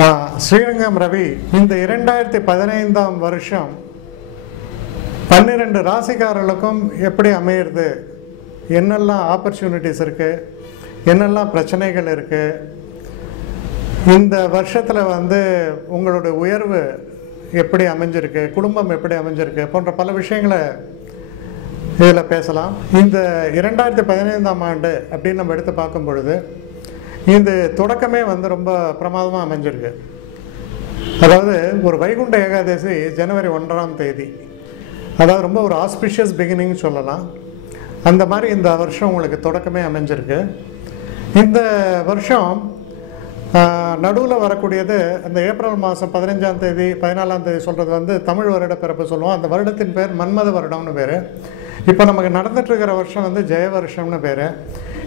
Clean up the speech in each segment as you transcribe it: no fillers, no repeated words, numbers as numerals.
நான் ஸ்ரீரங்கம் ரவி. இந்த 2015ஆம் வருஷம் 12 ராசிக்காரர்களுக்கும் எப்படி அமையிறது, என்னெல்லாம் ஆப்பர்ச்சுனிட்டிஸ் இருக்குது, என்னெல்லாம் பிரச்சனைகள் இருக்குது, இந்த வருஷத்தில் உங்களுடைய உயர்வு எப்படி அமைஞ்சிருக்கு, குடும்பம் எப்படி அமைஞ்சிருக்கு போன்ற பல விஷயங்களை இதில் பேசலாம். இந்த 2015ஆம் ஆண்டு அப்படின்னு நம்ம எடுத்து பார்க்கும் பொழுது இந்த தொடக்கமே ரொம்ப பிரமாதமாக அமைஞ்சிருக்கு. அதாவது ஒரு வைகுண்ட ஏகாதசி ஜனவரி 1ஆம் தேதி, அதாவது ரொம்ப ஒரு ஆஸ்பிஷியஸ் பிகினிங் சொல்லலாம். அந்த மாதிரி இந்த வருஷம் உங்களுக்கு தொடக்கமே அமைஞ்சிருக்கு. இந்த வருஷம் நடுவில் வரக்கூடியது அந்த ஏப்ரல் மாதம் 15ஆம் தேதி 14ஆம் தேதி சொல்கிறது தமிழ் வருட பிறப்பு சொல்லுவோம். அந்த வருடத்தின் பேர் மன்மத வருடம்னு பேர். இப்போ நமக்கு நடந்துட்டுருக்கிற வருஷம் ஜெய வருஷம்னு பேர்.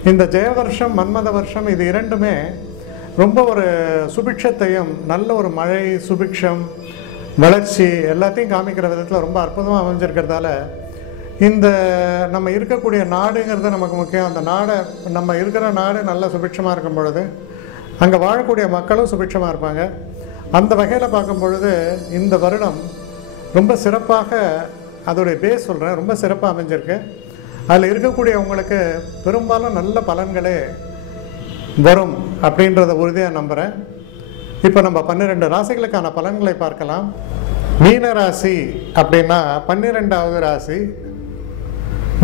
இந்த ஜெய வருஷம் மன்மத வருஷம் இது இரண்டுமே ரொம்ப ஒரு சுபிக்ஷத்தையும் நல்ல ஒரு மழை சுபிக்ஷம் வளர்ச்சி எல்லாத்தையும் காமிக்கிற விதத்தில் ரொம்ப அற்புதமாக அமைஞ்சிருக்கிறதால இந்த நம்ம இருக்கக்கூடிய நாடுங்கிறது நமக்கு முக்கியம். அந்த நாடை நம்ம இருக்கிற நாடு நல்ல சுபிக்ஷமாக இருக்கும் பொழுது அங்கே வாழக்கூடிய மக்களும் சுபிக்ஷமாக இருப்பாங்க. அந்த வகையில் பார்க்கும் பொழுது இந்த வருடம் ரொம்ப சிறப்பாக, அதோடைய பேஸ் சொல்கிறேன், ரொம்ப சிறப்பாக அமைஞ்சிருக்கு. அதில் இருக்கக்கூடியவங்களுக்கு பெரும்பாலும் நல்ல பலன்களே வரும் அப்படின்றத உறுதியாக நம்புகிறேன். இப்போ நம்ம 12 ராசிகளுக்கான பலன்களை பார்க்கலாம். மீன ராசி அப்படின்னா 12வது ராசி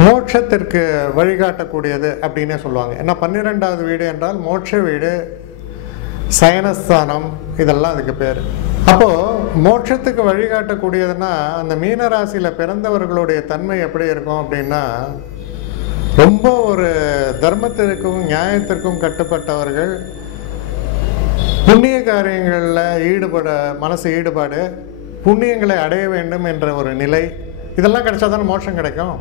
மோட்சத்திற்கு வழிகாட்டக்கூடியது அப்படின்னே சொல்லுவாங்க. ஏன்னா 12வது வீடு என்றால் மோட்ச வீடு, சயனஸ்தானம், இதெல்லாம் அதுக்கு பேர். அப்போது மோட்சத்துக்கு வழிகாட்டக்கூடியதுன்னா அந்த மீனராசியில் பிறந்தவர்களுடைய தன்மை எப்படி இருக்கும் அப்படின்னா ரொம்ப ஒரு தர்மத்திற்கும் நியாயத்திற்கும் கட்டுப்பட்டவர்கள், புண்ணிய காரியங்களில் மனசு ஈடுபாடு, புண்ணியங்களை அடைய வேண்டும் என்ற ஒரு நிலை, இதெல்லாம் கிடைச்சா தானே மோட்சம் கிடைக்கும்.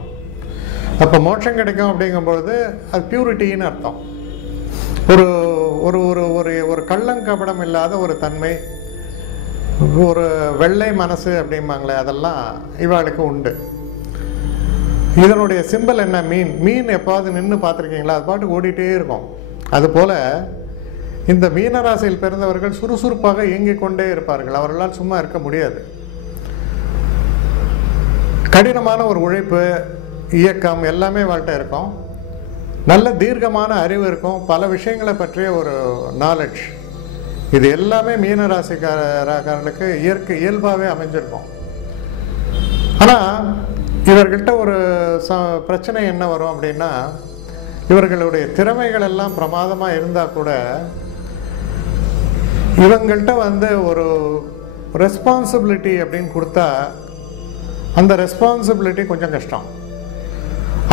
அப்போ மோட்சம் கிடைக்கும் அப்படிங்கும்பொழுது அது பியூரிட்டின்னு அர்த்தம். ஒரு ஒரு ஒரு ஒரு கள்ளங்கபடம் இல்லாத ஒரு தன்மை, ஒரு வெள்ளை மனசு அப்படிம்பாங்களே, அதெல்லாம் இவாளுக்கு உண்டு. இதனுடைய சிம்பிள் என்ன? மீன் எப்பாவது நின்று பார்த்துருக்கீங்களா? அது பாட்டு ஓடிட்டே இருக்கும். அதுபோல் இந்த மீனராசியில் பிறந்தவர்கள் சுறுசுறுப்பாக இயங்கிக் கொண்டே இருப்பார்கள். அவர்களால் சும்மா இருக்க முடியாது. கடினமான ஒரு உழைப்பு, இயக்கம் எல்லாமே வாழ்க்கை இருக்கும். நல்ல தீர்க்கமான அறிவு இருக்கும். பல விஷயங்களை பற்றிய ஒரு நாலேஜ், இது எல்லாமே மீனராசிக்காரர்களுக்கு இயல்பாகவே அமைஞ்சிருக்கும். ஆனால் இவர்கிட்ட ஒரு பிரச்சனை என்ன வரும் அப்படின்னா, இவர்களுடைய திறமைகள் எல்லாம் பிரமாதமாக இருந்தால் கூட இவங்கள்ட்ட ஒரு ரெஸ்பான்சிபிலிட்டி அப்படின்னு கொடுத்தா அந்த ரெஸ்பான்சிபிலிட்டி கொஞ்சம் கஷ்டம்.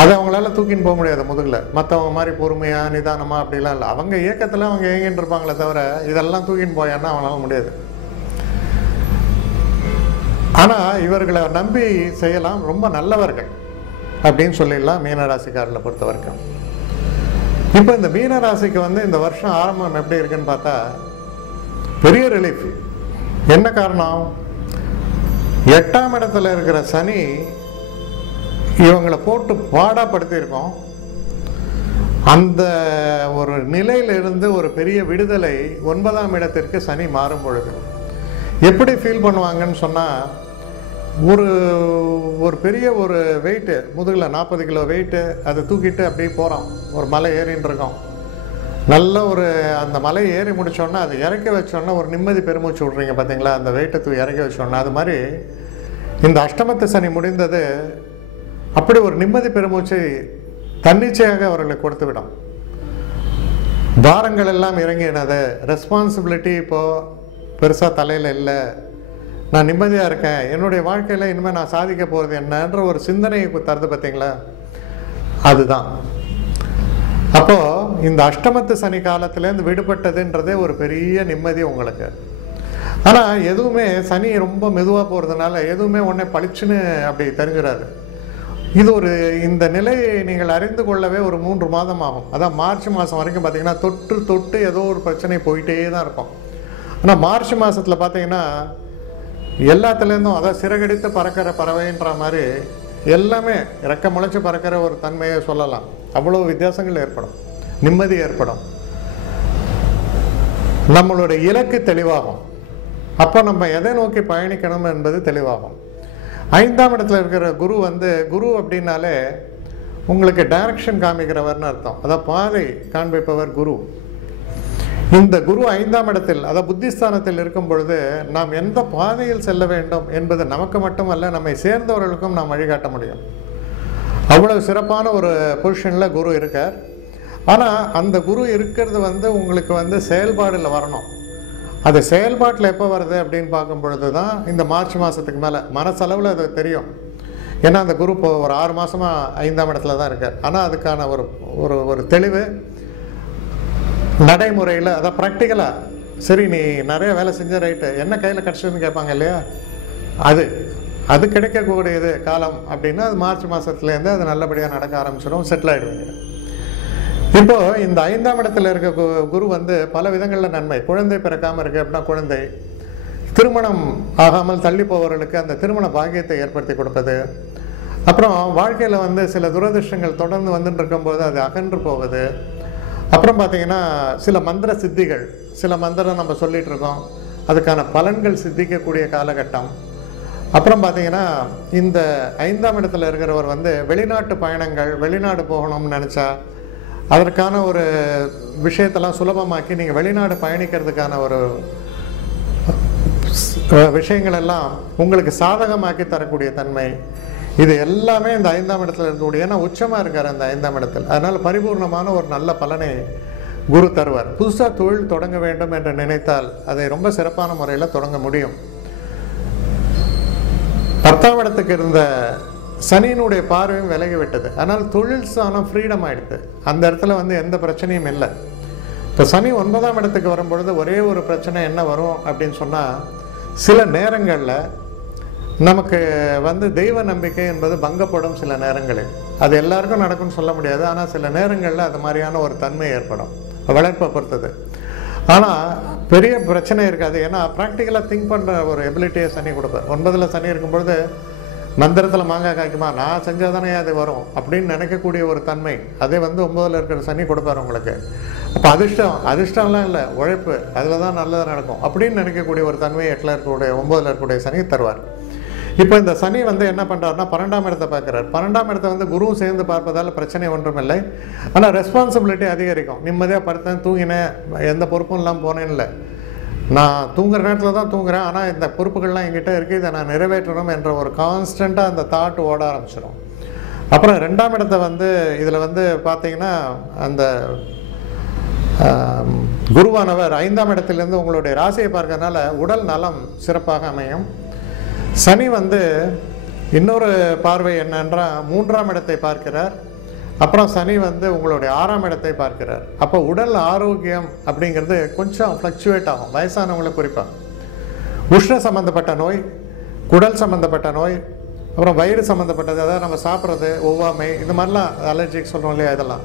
அதை அவங்களால தூக்கின்னு போக முடியாது முதுகில். மற்றவங்க மாதிரி பொறுமையாக நிதானமாக அப்படிலாம் இல்லை. அவங்க இயக்கத்தில் அவங்க இயங்கின்னு இருப்பாங்களே தவிர இதெல்லாம் தூக்கின்னு போயான்னா அவங்களால முடியாது. ஆனால் இவர்களை நம்பி செய்யலாம், ரொம்ப நல்லவர்கள் அப்படின்னு சொல்லிடலாம் மீனராசிக்காரர்களை பொறுத்த வரைக்கும். இப்போ இந்த மீனராசிக்கு இந்த வருஷம் ஆரம்பம் எப்படி இருக்குன்னு பார்த்தா பெரிய ரிலீஃப். என்ன காரணம்? 8ஆம் இடத்துல இருக்கிற சனி இவங்களை போட்டு பாடாப்படுத்தியிருக்கோம். அந்த ஒரு நிலையிலிருந்து ஒரு பெரிய விடுதலை 9ஆம் இடத்திற்கு சனி மாறும் பொழுது எப்படி ஃபீல் பண்ணுவாங்கன்னு சொன்னால், ஒரு பெரிய ஒரு வெயிட்டு முதுகில் 40 கிலோ வெயிட்டு அதை தூக்கிட்டு அப்படியே போகிறோம். ஒரு மலை ஏறின்னு இருக்கோம். நல்ல அந்த மலை ஏறி முடித்தோன்னா அதை இறக்கி வச்சோன்னா ஒரு நிம்மதி பெருமூச்சு விட்றீங்க பார்த்தீங்களா, அந்த வெயிட்டை இறக்கி வச்சோன்னா. அது மாதிரி இந்த அஷ்டமத்து சனி முடிந்தது அப்படி ஒரு நிம்மதி பெருமூச்சை தன்னிச்சையாக அவர்களுக்கு கொடுத்து விடும். பாரங்கள் எல்லாம் இறங்கினது, ரெஸ்பான்சிபிலிட்டி இப்போது பெருசாக தலையில் இல்லை, நான் நிம்மதியாக இருக்கேன், என்னுடைய வாழ்க்கையில் இனிமேல் நான் சாதிக்க போகிறது என்னன்ற ஒரு சிந்தனையை தருது பார்த்தீங்களா, அதுதான். அப்போது இந்த அஷ்டமத்து சனி காலத்துலேருந்து விடுபட்டதுன்றதே ஒரு பெரிய நிம்மதி உங்களுக்கு. ஆனால் எதுவுமே சனி ரொம்ப மெதுவாக போகிறதுனால எதுவுமே உடனே பளிச்சுன்னு அப்படி தெரிஞ்சிடாது. இது இந்த நிலையை நீங்கள் அறிந்து கொள்ளவே ஒரு 3 மாதம் ஆகும். அதான் மார்ச் மாதம் வரைக்கும் பார்த்தீங்கன்னா தொட்டு ஏதோ ஒரு பிரச்சனை போயிட்டே தான் இருக்கும். ஆனால் மார்ச் மாதத்தில் பார்த்தீங்கன்னா எல்லாத்துலேருந்தும், அதாவது சிறகடித்து பறக்கிற பறவைன்ற மாதிரி எல்லாமே இறக்க முளைச்சி பறக்கிற ஒரு தன்மையை சொல்லலாம். அவ்வளோ வித்தியாசங்கள் ஏற்படும், நிம்மதி ஏற்படும். நம்மளுடைய இலக்கு தெளிவாகும். அப்போ நம்ம எதை நோக்கி பயணிக்கணும் என்பது தெளிவாகும். 5ஆம் இடத்துல இருக்கிற குரு வந்து, குரு அப்படின்னாலே உங்களுக்கு டைரக்ஷன் காமிக்கிறவர்னு அர்த்தம். அதான் பாதை காண்பிப்பவர் குரு. இந்த குரு 5ஆம் இடத்தில், அதாவது புத்திஸ்தானத்தில் இருக்கும் பொழுது நாம் எந்த பாதையில் செல்ல வேண்டும் என்பது நமக்கு மட்டுமல்ல, நம்மை சேர்ந்தவர்களுக்கும் நாம் வழிகாட்ட முடியும். அவ்வளவு சிறப்பான ஒரு பொசிஷனில் குரு இருக்கார். ஆனால் அந்த குரு இருக்கிறது வந்து உங்களுக்கு வந்து செயல்பாடில் வரணும். அது செயல்பாட்டில் எப்போ வருது அப்படின்னு பார்க்கும் பொழுது தான் இந்த மார்ச் மாதத்துக்கு மேலே மனசளவில் அது தெரியும். ஏன்னா அந்த குரு இப்போ ஒரு 6 மாதமாக 5ஆம் இடத்துல தான் இருக்கார். ஆனால் அதுக்கான ஒரு ஒரு ஒரு தெளிவு நடைமுறையில், அதான் ப்ராக்டிக்கலாக, சரி நீ நிறைய வேலை செஞ்ச ரைட்டு, என்ன கையில் கிடச்சதுன்னு கேட்பாங்க இல்லையா, அது கிடைக்கக்கூடியது காலம் அப்படின்னா அது மார்ச் மாதத்துலேருந்து அது நல்லபடியாக நடக்க ஆரம்பிச்சிடும், செட்டில் ஆகிடுவீங்க. இப்போது இந்த 5ஆம் இடத்துல இருக்க குரு வந்து பல விதங்களில் நன்மை. குழந்தை பிறக்காமல் இருக்குது அப்படின்னா குழந்தை, திருமணம் ஆகாமல் தள்ளி போவர்களுக்கு அந்த திருமண பாக்கியத்தை ஏற்படுத்தி கொடுப்பது, அப்புறம் வாழ்க்கையில் வந்து சில துரதிருஷ்டங்கள் தொடர்ந்து வந்துட்டு இருக்கும்போது அது அகன்று போவது, அப்புறம் பார்த்திங்கன்னா சில மந்திர சித்திகள், சில மந்திரம் நம்ம சொல்லிகிட்டு இருக்கோம், அதுக்கான பலன்கள் சித்திக்கக்கூடிய காலகட்டம். அப்புறம் பார்த்திங்கன்னா இந்த 5ஆம் இடத்துல இருக்கிறவர் வந்து வெளிநாட்டு பயணங்கள், வெளிநாடு போகணும்னு நினச்சா அதற்கான ஒரு விஷயத்தெல்லாம் சுலபமாக்கி நீங்கள் வெளிநாடு பயணிக்கிறதுக்கான ஒரு விஷயங்கள் எல்லாம் உங்களுக்கு சாதகமாக்கி தரக்கூடிய தன்மை, இது எல்லாமே இந்த 5ஆம் இடத்துல இருக்கக்கூடிய, ஏன்னா உச்சமாக இருக்கார் அந்த 5ஆம் இடத்தில். அதனால் பரிபூர்ணமான ஒரு நல்ல பலனை குரு தருவார். புதுசாக தொழில் தொடங்க வேண்டும் என்று நினைத்தால் அதை ரொம்ப சிறப்பான முறையில் தொடங்க முடியும். 10ஆம் இடத்துக்கு இருந்த சனியினுடைய பார்வையும் விலகிவிட்டது. ஆனால் தொழில் ஸ்தானம் ஃப்ரீடம் ஆகிடுது. அந்த இடத்துல வந்து எந்த பிரச்சனையும் இல்லை. இப்போ சனி 9ஆம் இடத்துக்கு வரும்பொழுது ஒரே ஒரு பிரச்சனை என்ன வரும் அப்படின்னு சொன்னால், சில நேரங்களில் நமக்கு வந்து தெய்வ நம்பிக்கை என்பது பங்கப்படும். சில நேரங்களில் அது எல்லாருக்கும் நடக்கும்னு சொல்ல முடியாது. ஆனால் சில நேரங்களில் அது மாதிரியான ஒரு தன்மை ஏற்படும், வளர்ப்பை பொறுத்தது. ஆனால் பெரிய பிரச்சனை இருக்காது. ஏன்னா ப்ராக்டிக்கலாக திங்க் பண்ணுற ஒரு எபிலிட்டியை சனி கொடுப்பார். 9ல் சனி இருக்கும்பொழுது மந்திரத்தில் மாங்காய் காய்க்குமா, நான் செஞ்சால் தானே அது வரும் அப்படின்னு நினைக்கக்கூடிய ஒரு தன்மை, அதே வந்து 9ல் இருக்கிற சனி கொடுப்பார் உங்களுக்கு. அப்போ அதிர்ஷ்டம்லாம் இல்லை, உழைப்பு, அதில் தான் நல்லதாக நடக்கும் அப்படின்னு நினைக்கக்கூடிய ஒரு தன்மையை 8ல் இருக்கக்கூடிய 9ல் இருக்கக்கூடிய சனி தருவார். இப்போ இந்த சனி வந்து என்ன பண்ணுறாருன்னா 12ஆம் இடத்தை பார்க்குறாரு. 12ஆம் இடத்தை வந்து குருவும் சேர்ந்து பார்ப்பதால் பிரச்சனை ஒன்றும் இல்லை. ஆனால் ரெஸ்பான்சிபிலிட்டி அதிகரிக்கும். நிம்மதியாக படுத்தேன், தூங்கினேன், எந்த பொறுப்பும் இல்லாமல் போனேன்னு இல்லை, நான் தூங்குற நேரத்தில் தான் தூங்குறேன், ஆனால் இந்த பொறுப்புகள்லாம் என்கிட்ட இருக்குது, இதை நான் நிறைவேற்றணும் என்ற ஒரு கான்ஸ்டண்ட்டாக அந்த தாட் ஓட ஆரம்பிச்சிடும். அப்புறம் 2ஆம் இடத்தை வந்து இதில் வந்து பார்த்திங்கன்னா அந்த குருவானவர் 5ஆம் இடத்துலேருந்து உங்களுடைய ராசியை பார்க்கறதுனால உடல் நலம் சிறப்பாக அமையும். சனி வந்து இன்னொரு பார்வை என்னென்றால் 3ஆம் இடத்தை பார்க்கிறார். அப்புறம் சனி வந்து உங்களுடைய 6ஆம் இடத்தை பார்க்கிறார். அப்போ உடல் ஆரோக்கியம் அப்படிங்கிறது கொஞ்சம் ஃப்ளக்சுவேட் ஆகும். வயசானவங்களை குறிப்பாக உஷ்ண சம்மந்தப்பட்ட நோய், குடல் சம்மந்தப்பட்ட நோய், அப்புறம் வயிறு சம்மந்தப்பட்டது, அதாவது நம்ம சாப்பிட்றது, ஒவ்வாமை, இந்த மாதிரிலாம் அலர்ஜிக் சொல்கிறோம் இல்லையா,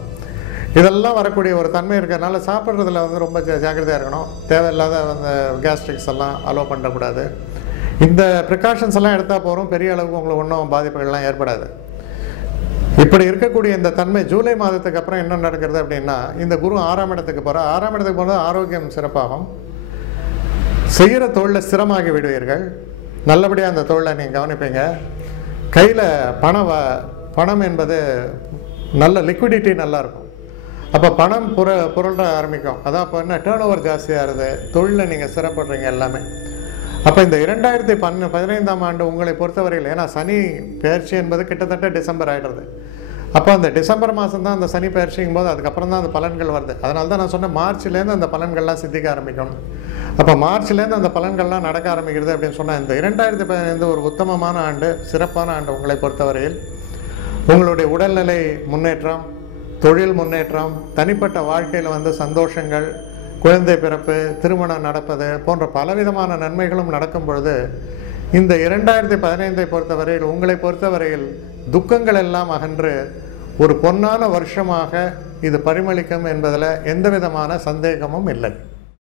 இதெல்லாம் வரக்கூடிய ஒரு தன்மை இருக்கிறதுனால சாப்பிட்றதுல வந்து ரொம்ப ஜாக்கிரதையாக இருக்கணும். தேவையில்லாத அந்த கேஸ்ட்ரிக்ஸ் எல்லாம் அலோவ் பண்ணக்கூடாது. இந்த ப்ரிகாஷன்ஸ் எல்லாம் எடுத்தால் போகிறோம், பெரிய அளவுக்கு உங்களுக்கு ஒன்றும் பாதிப்புகள்லாம் ஏற்படாது. இப்படி இருக்கக்கூடிய இந்த தன்மை ஜூலை மாதத்துக்கு அப்புறம் என்ன நடக்கிறது அப்படின்னா, இந்த குரு 6ஆம் இடத்துக்கு போகிறார். 6ஆம் இடத்துக்கு போகிறது ஆரோக்கியம் சிறப்பாகும். செய்கிற தொழிலில் ஸ்திரமாகி விடுவீர்கள். நல்லபடியாக அந்த தொழிலை நீங்கள் கவனிப்பீங்க. கையில் பணம் என்பது நல்ல லிக்விடிட்டி நல்லாயிருக்கும். அப்போ பணம் புரள ஆரம்பிக்கும். அதான் இப்போ என்ன டேர்ன் ஓவர் ஜாஸ்தியாக இருக்குது, தொழிலில் நீங்கள் சிறப்படுறீங்க எல்லாமே. அப்போ இந்த 2015ஆம் ஆண்டு உங்களை பொறுத்தவரையில், ஏன்னா சனி பயிற்சி என்பது கிட்டத்தட்ட டிசம்பர் ஆகிடுறது. அப்போ அந்த டிசம்பர் மாதம் தான் அந்த சனி பயிற்சிங்கும் போது அதுக்கப்புறம் தான் அந்த பலன்கள் வருது. அதனால தான் நான் சொன்னேன் மார்ச்லேருந்து அந்த பலன்கள்லாம் சித்திக்க ஆரம்பிக்கணும். அப்போ மார்ச்லேருந்து அந்த பலன்கள்லாம் நடக்க ஆரம்பிக்கிறது அப்படின்னு சொன்னால், இந்த 2015 ஒரு உத்தமமான ஆண்டு, சிறப்பான ஆண்டு உங்களை பொறுத்தவரையில். உங்களுடைய உடல்நிலை முன்னேற்றம், தொழில் முன்னேற்றம், தனிப்பட்ட வாழ்க்கையில் வந்து சந்தோஷங்கள், குழந்தை பிறப்பு, திருமணம் நடப்பது போன்ற பலவிதமான நன்மைகளும் நடக்கும் பொழுது, இந்த 2015 பொறுத்தவரையில் உங்களை பொறுத்தவரையில் துக்கங்கள் எல்லாம் அகன்று ஒரு பொன்னான வருஷமாக இது பரிமளிக்கும் என்பதில் எந்த விதமான சந்தேகமும் இல்லை.